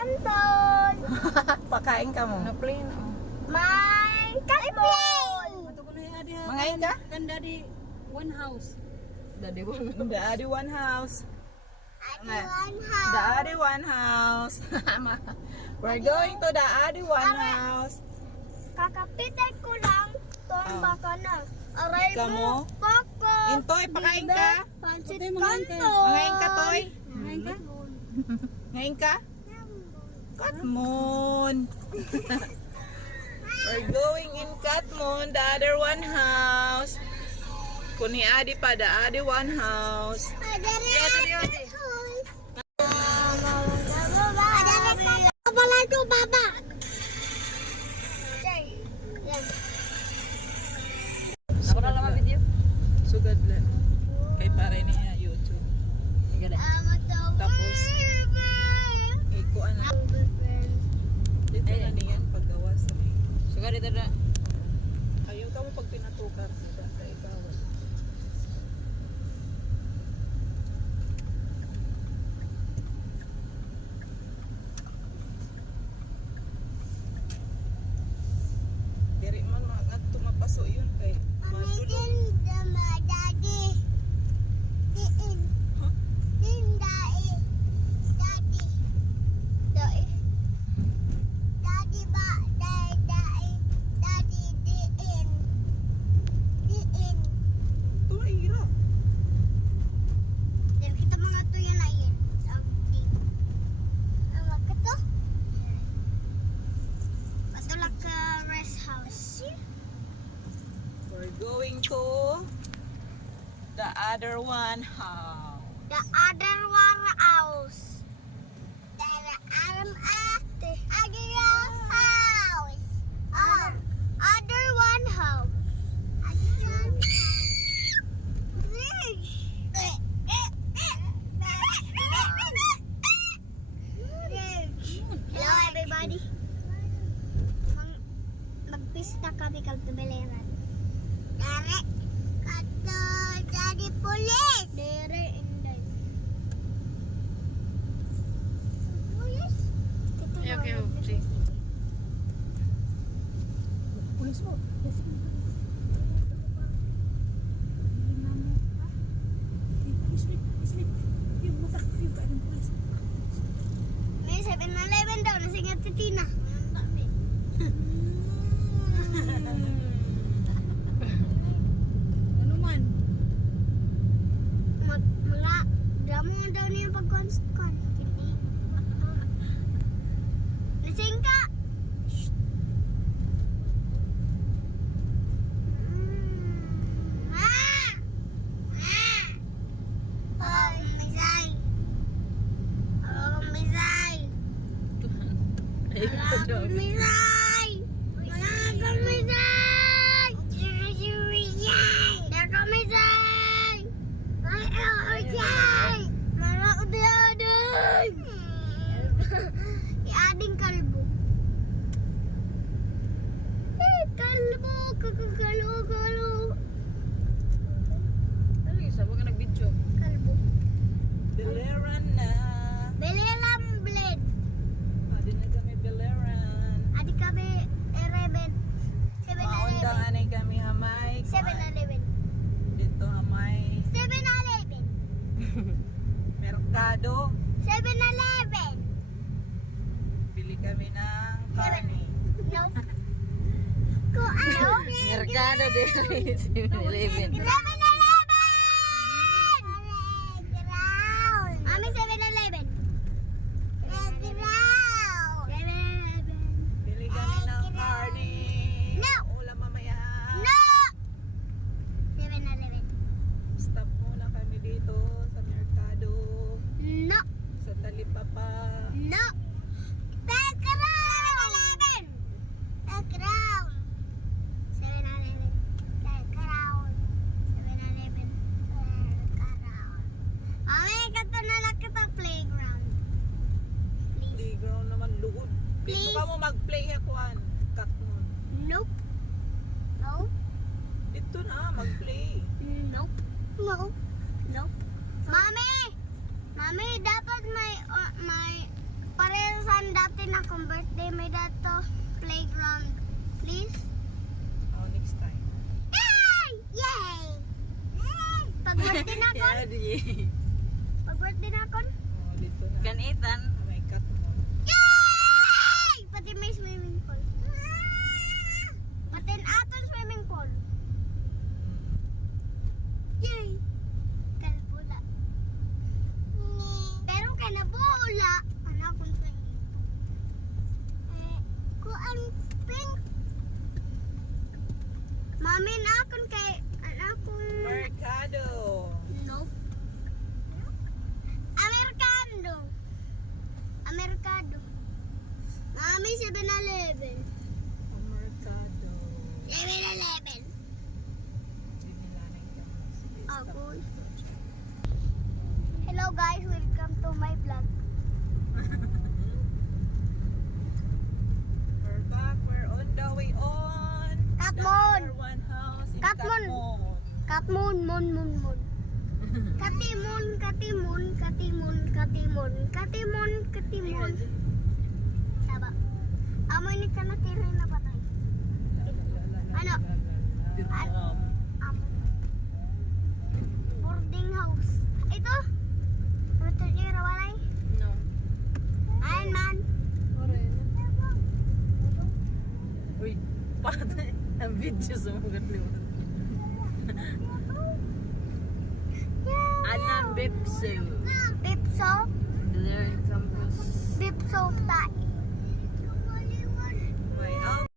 Kanton. Pakain ka mo. Na plain. May kanton. Mangain ka? Kan dari one house. Dari one. The Adi One House. Aduan The Adi One House. We're going to the Adi One House. Kakapitan ko lang. Tomba ka na. Aray Ika mo? mo. Pako. Intoy, pakain ka? Pansit Toy, mangain ka. kanton. Mangain ka, Toy? Ngayon ka? Ngain ka? Katmon. We're going in Katmon, the other one house. Kuni Adi pa, the Adi One House. Baba. Ako na lang video. Sugad lang. Kay pare niya YouTube. Tapos, ikuan na. Dito na niyan paggawa sa may. Sugar dito na. Ayaw ka mo pag pinatukar. Diba? Kaya bawal. Diri man mga tumapaso yun kay madulog. Ito ay hirap. Rest house. We're going to the other one house. The other one house. The other house. Other one house. Hello everybody. Magpista kami kaltubeleran. Dare. Kato jadi polis. Dere inday. Polis. Okay, okay. Pulis mo. May 7-Eleven daw na singat si Tina. Ano man? Mga damo daw niya pag-conscon. Hindi. Lasing ka! Misay! Misay! Misay! Ading kalbo. Kalbo, kakakalo. Ano isa? Huwag ka nag-video. Kalbo. Beleran na. Belelam blade. Adi na kami Beleran. Adik kami 11. Maundang 7-Eleven. anay kami hamay. 7-Eleven. Dito hamay. 7-Eleven. Merkado. 7-Eleven. Bili kami ng karne. No. Ko ano? Merkado din. 7-Eleven. 7-Eleven! Mami, 7-Eleven. Bili kami ng karne. No. Ulam mamaya. No! 7-Eleven. Stop muna kami dito sa Merkado. No. Sa Talipapa. No. Background! 7-Eleven. Background. 7-Eleven. Background. 7-Eleven. Background. Mami, kato na lang kita playground. Please. Playground naman luod. Please. Dito ka mo mag-play hekuan. Cut mo. Nope. Nope. Dito na, mag-play. Nope. Nope. Nope. Mami! Mami, dapat may pareho sandal. Martin akong birthday may dato playground. Please. Oh, next time. Yay! Yay! Pag birthday na kon, Kaya di. pag birthday na kon. Oh, dito na. Kanitan. May cut mo. Yay! Pati may swimming pool. Pati aton swimming pool. Yay! Kalbula. Pero kanabula. Anak kong swimming pool. Kuan pink. Mami na akon kay anak kong... Mercado. Nope. Americano. Americano. Mami, 7-Eleven. Mercado. 7-Eleven. Binilanay ka mo. Ako. Hello guys, welcome to my vlog. We're back. We're on the way on. Katmon. The other one house in Katmon. Katmon. Katmon. Katimon. Saba. Amoy ni ka na tiray na patay. Ano? Amo. Boarding house. Ito? Rotor niya rawalay? No. Ayan man. Uy, patay. Ang video sa mga ganun. Anan Bipso. Bipso. Learn campus. Bipso tayo.